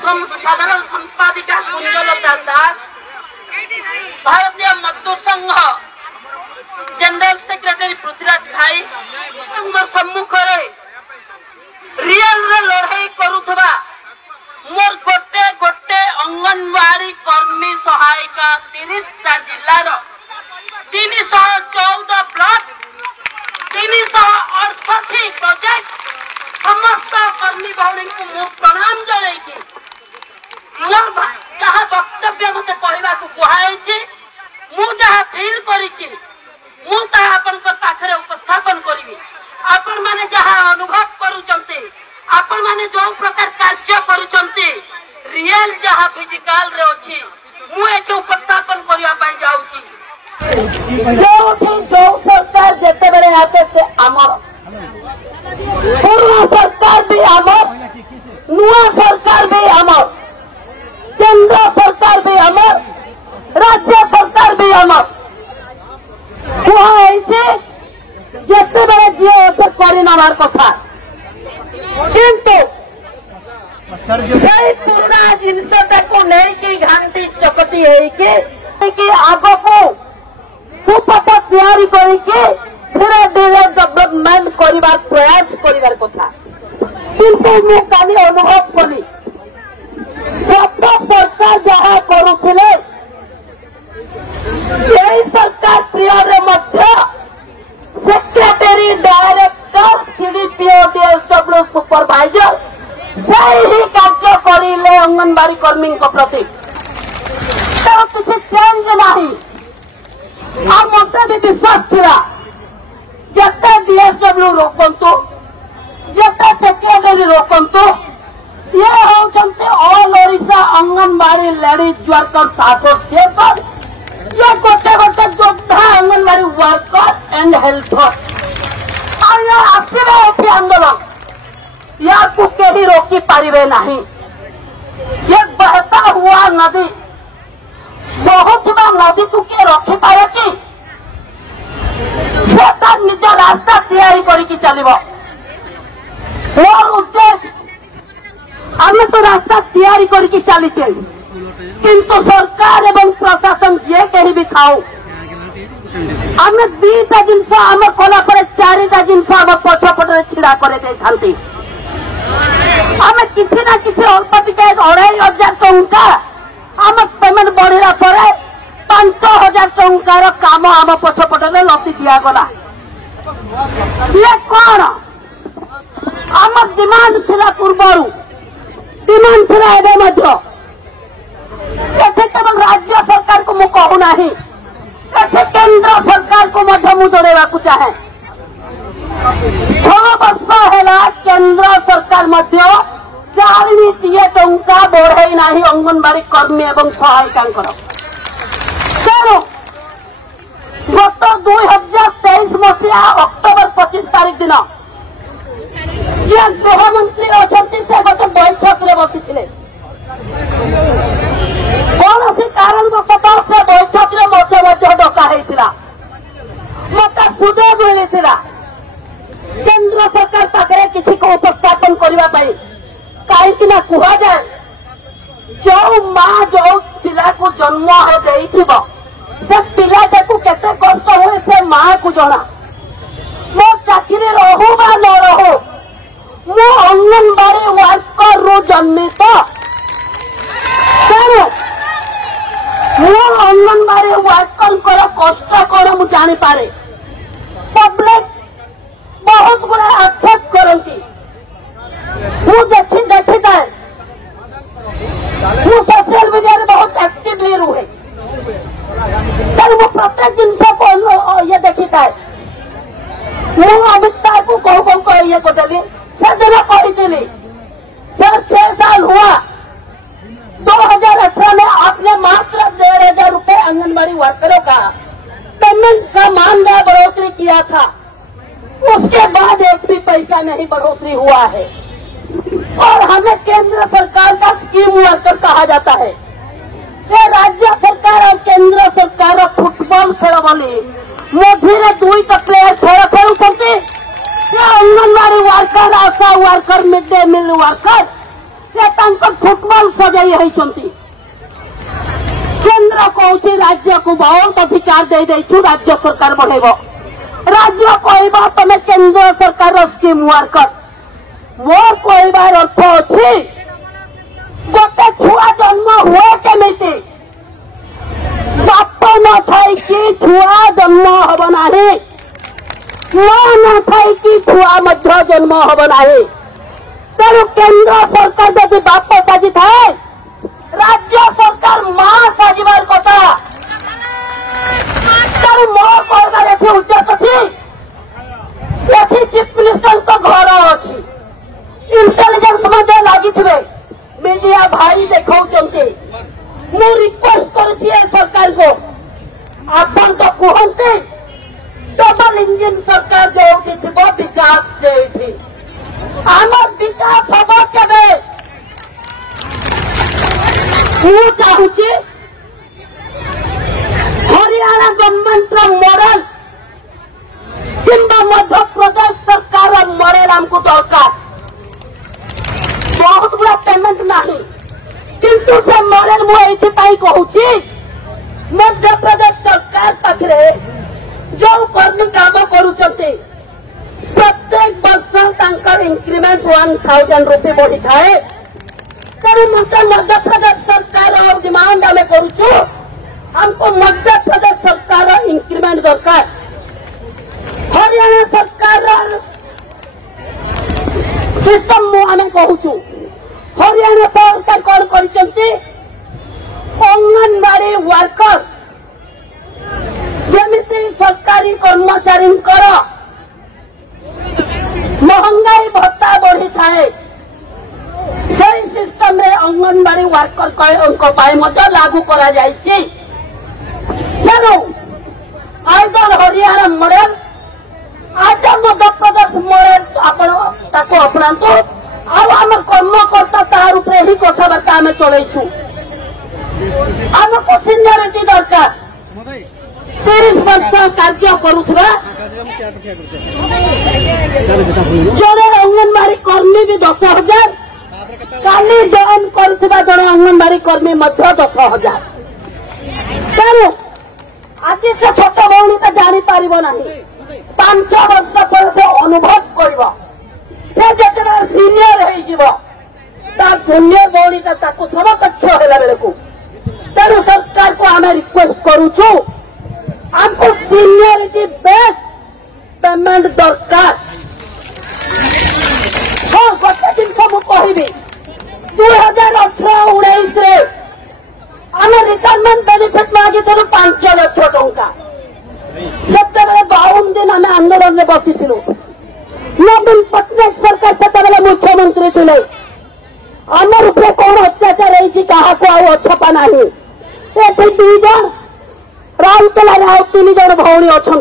साधारण संपादिका कुंजलता दास, भारतीय मजदूर संघ जनरल सेक्रेटरी पृथ्वीराज भाई सम्मुख रियल लड़ाई करुवा मोर गोटे गोटे अंगनवाड़ी कर्मी सहायिका 30टा जिलार 314 ब्लॉक 368 प्रोजेक्ट समस्त कर्मी भौणी को मु प्रणाम जनाई मोर जहाँ वक्तव्य मत कहवा कहुई मु जहाँ फील करी पाखे उपस्थापन करी आपण माने जहाँ अनुभव करुचंती आपण माने जो प्रकार कार्य करुचंती रियल जहाँ फिजिकल रे अछि मु एके उपस्थापन करिया पई जाउची जो सरकार जेते बेले आते से आमर पूर्व सरकार भी आमर नुआ सरकार भी आमर केंद्र सरकार भी आमर राज्य सरकार भी आमर जेते बेले जी अच्छे कर कथा किंतु से पुराना जिनटा को नहीं घाटी चकटी आग को सुपथ तैयारी करके धीरे धीरे डेवलपमेंट कर प्रयास कर कथा किंतु मैं काली अनुभव कली गत सरकार जहाँ करुले यही सरकार पीरियड मध्य secretary director CDPO DSW supervisor से ही कार्य करें अंगनवाड़ी कर्मी प्रति किसी चेंज नहीं आ मत भी विश्वास था जिते डीएसडब्ल्यू रोकतु जिते सेक्रेटरी रोकतु ये होती all Odisha anganwadi ladies workers association ये गोटे गोटे योद्धा अंगनवाड़ी वर्कर एंड हेल्पर आसवे आंदोलन या कहीं रोकी पारे नहीं। ये बहता हुआ नदी बहुत नदी को किए रखी पाए कि निज रास्ता तैयारी करके चलो मोर उद्देश्य आम तो रास्ता तैयारी करके चली किंतु सरकार एवं प्रशासन जे कहीं भी खाऊ आम दीटा जिनस आम कला 4टा जिनस आम पछपटे छिड़ा कर आम किसी ना किसी अल्प टिके 2500 टंका आम पेमेंट बढ़ला 5000 टंकार काम आम पछपटे लति दिगला ये कौन आम डिमांड थिला पूर्वर डिमांड थिला एबे केवल राज्य सरकार को मुझे कहूना केंद्र सरकार को जनवा चाहे 6 वर्ष है केंद्र सरकार 4 नीतिए टंका बढ़ई ना अंगनवाड़ी कर्मी एवं सहायिका तेणु गत 2023 मसीहा अक्टोबर 25 तारीख दिन जे गृहमंत्री अच्छा से गोटे बैठक में बसी कौन सी कारणवशतः से बैठक में मध्य डका मत सुजोग मिलता केंद्र सरकार पाखे किसी को उपस्थापन करने कहीं कहुए जो माँ जो पिला को जन्म से पिलाटा को केते कष्ट हुए से माँ को जना मो चाकरी रहू बा न रहू मो अंगनवाड़ी वर्कर रु जन्मित अंगनवाड़ी वर्कर कष्ट कौन मुझे जानीपे पब्लिक बहुत गुड़ा आक्षेप करती देखी था सोशल मीडिया बहुत एक्टिवली रुहे प्रत्येक जिनस को ये देखी था अमित शाह को कहूँ ये करी से दिन कही सर 6 साल हुआ 2018 में आपने मात्र 1500 रुपए आंगनबाड़ी वर्करों का पेमेंट का मानदेय बढ़ोतरी किया था उसके बाद एक भी पैसा नहीं बढ़ोतरी हुआ है और हमें केंद्र सरकार का स्कीम वर्कर कहा जाता है। ये राज्य सरकार और केंद्र सरकार फुटबॉल खेल बोली मझे 2टा प्लेयर खेल खेलुंटे anganwadi worker ASHA worker mid day meal worker football सजाई होती केन्द्र कौच राज्य को बहुत अधिकार दे देछु राज्य सरकार बढ़ेब राज्य कहब तुम केन्द्र सरकार स्कीम वर्कर मोर कहबार अर्थ अच्छी गोटे छुआ जन्म हुए केमिति बाप न थाई कि छुआ जन्म हब नाही मां न थाई कि छुआ मध्य जन्म हब नाही तेणु केन्द्र सरकार जदि बाप साजी थाए राज्य सरकार मां साजिबार कथा तेणु मोर कहबार एठी उद्देश्य अछि एठी चीफ मिनिस्टर को घर अछि इंटेलिजेंस लगी मीडिया भाई देखते मु रिक्वेस्ट करुछि सरकार को आपण तो कहते डबल इंजिन सरकार जो विकास से आम विकास हम केवे मु चाहूँगी हरियाणा गवर्नमेंट मॉडल किंबा मध्य प्रदेश सरकार मॉडल हमको दरकार बहुत बड़ा पेमेंट नहीं किंतु से मॉडल मुझे कहूँ मध्य प्रदेश सरकार पाखे जो कर्मी काम करुचंती प्रत्येक वर्ष इंक्रीमेंट 1000 रुपये बढ़ी थाए तेणु मध्य प्रदेश सरकार और डिमांड आम करुचु हमको मध्य प्रदेश सरकार इंक्रीमेंट दरकार हरियाणा सरकार सिस्टम आम कहूँ हरियाणा सरकार कौन करचंती अंगनवाड़ी वर्कर जमिति सरकारी कर्मचारी महंगाई भत्ता बढ़ी थाए सही सिस्टम में अंगनवाड़ी वर्कर लागू करा जाइछि तेणु आइदर हरियाणा मॉडल आज मध्य प्रदेश मॉडल आपण अपनातु आम कर्मकर्ता तार उपरे ही कथबार्ता आम चलैछु आमको सीनियरिटी दरकार 30 वर्ष कार्य करुवा जड़े अंगनवाड़ी कर्मी भी 10,000 काली जॉइन करुवा जड़े अंगनवाड़ी कर्मी 10,000 तेणु आज से छोट भौणी तो जापर ना 5 वर्ष पर से अनुभव कर जिते सीनियर जूनियर भौणी समकक्ष है बेलू तेणु सरकार को आम रिक्वेस्ट करुचु हमको सीनियरिटी बेस पेमेंट दरकार हाँ गोटे जिन मुझे 2018-19 आम रिटायरमेंट बेनिफिट मागी 5 लाख टंका से 52 दिन आम आंदोलन में बसी नवीन पट्टनायक सरकार से मुख्यमंत्री थे आमर उपरे कौन अत्याचार क्या छपा ना ये 2 जन राउरकेला आउ 3 जन भौणी अच्छा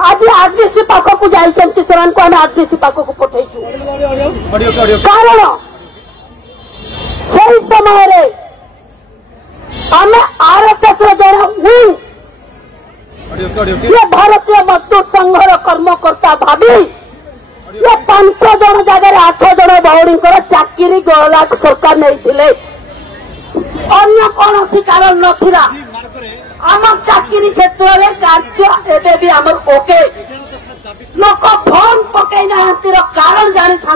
आज आरडीसी पाखक जाइछन्ति सेमानकु आम आरडीसी पाखक पठेइछु कारण सही समय आम आरएसएस जन विंग ये भारतीय मजदूर संघर कर्मकर्ता भावी ये 5 जन जगह 8 जन भौणी चाकरी 1 लाख सरकार नहीं अन्य कौन कारण नथिला आम चाकरी क्षेत्र में कार्य एवं भी आम ओके लोक फर्म पकई ना कारण जानी था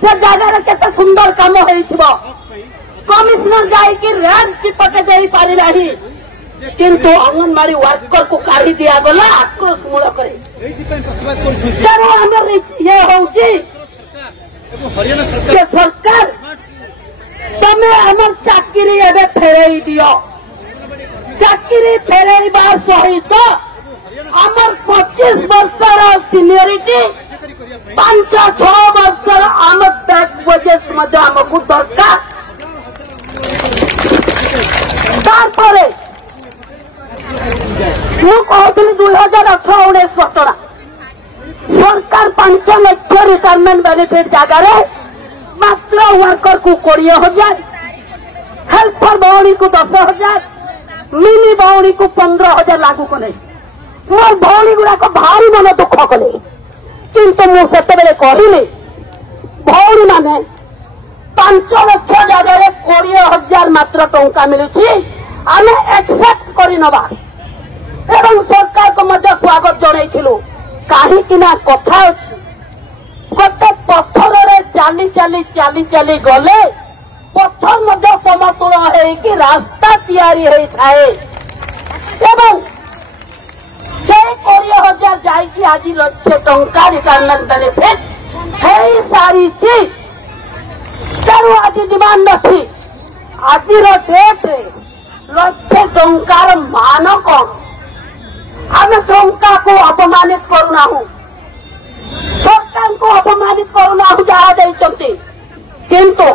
से जगह केते सुंदर काम हो कमिशनर जाकि रैंक चिपके दे पारा किंतु अंगनवाड़ी वर्कर को काढ़ी दिया गला आक्रोश मूलक ये हूँ सरकार तमें आम चाकरी एवं फेरई दियो चाकरी फेरवा सहित आम 25 वर्षर सीनियरिटी 5-6 वर्षर आम बैक वजेस आमको दरकार कहती 2018-19 घटना सरकार 5 लाख रिटायरमेंट बेनिफिट जगार मात्र वर्कर को 20,000 हेल्पर भौणी को 10,000 मिनी भौणी को 15,000 लागू कले मोर भौणी गुड़ाक भारी मन दुख कले किंतु मुझे कहली भौणी माने 5 लाख जगह 20,000 मात्र टंका मिलुछि आमे एक्सेप्ट करि नबा एवं सरकार को मध्य स्वागत जनइथिलु काहे ना कथा अछि गोटे पत्थर रे चाली चाली चाली चाली गले पत्थर मध्य समतुल होइकि रास्ता तैयारी होई थाए एवं से 20,000 जाइकि आज लक्ष टंका रिटायरमेंट बेनिफिट है सारी चीज तेणु आज डिमांड अच्छी आज डेट लक्ष टंकार मान कौन आम टंका को अपमानित करूना सरकार को अपमानित करूना जहाँ देते किंतु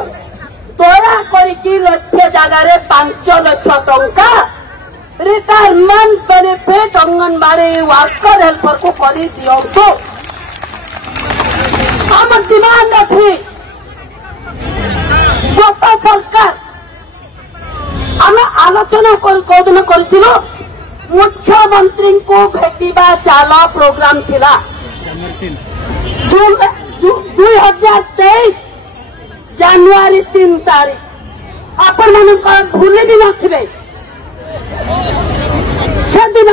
दया करके लक्ष जगह 5 लाख टंका retirement benefit anganwadi worker helper को कर दिंतु आम डिमांड अच्छी गत सरकार आम आलोचना कौन कर मुख्यमंत्री को भेटिबा चाल प्रोग्राम थिला 2023 जानुआरी 3 तारीख आपण मान भूली भी नथिबे से दिन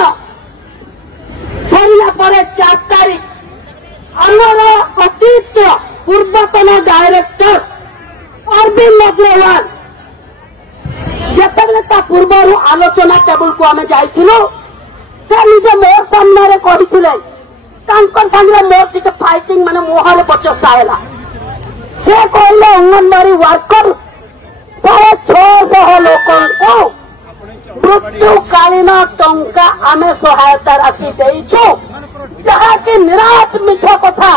सरला पर 4 तारीख आमर अतीत पूर्वतन डायरेक्टर अरविंद अग्रवाल जिते पूर्व आलोचना टेबुल को आम जाइलु से निजे मोर सामने कहते मोर टे फाइटिंग माने मोहल बचसा है से कहले अंगनवाड़ी वर्कर 650 लोक मृत्युकालीन टंका आम सहायता राशि देचु जहाँकि निराट मिछ कथा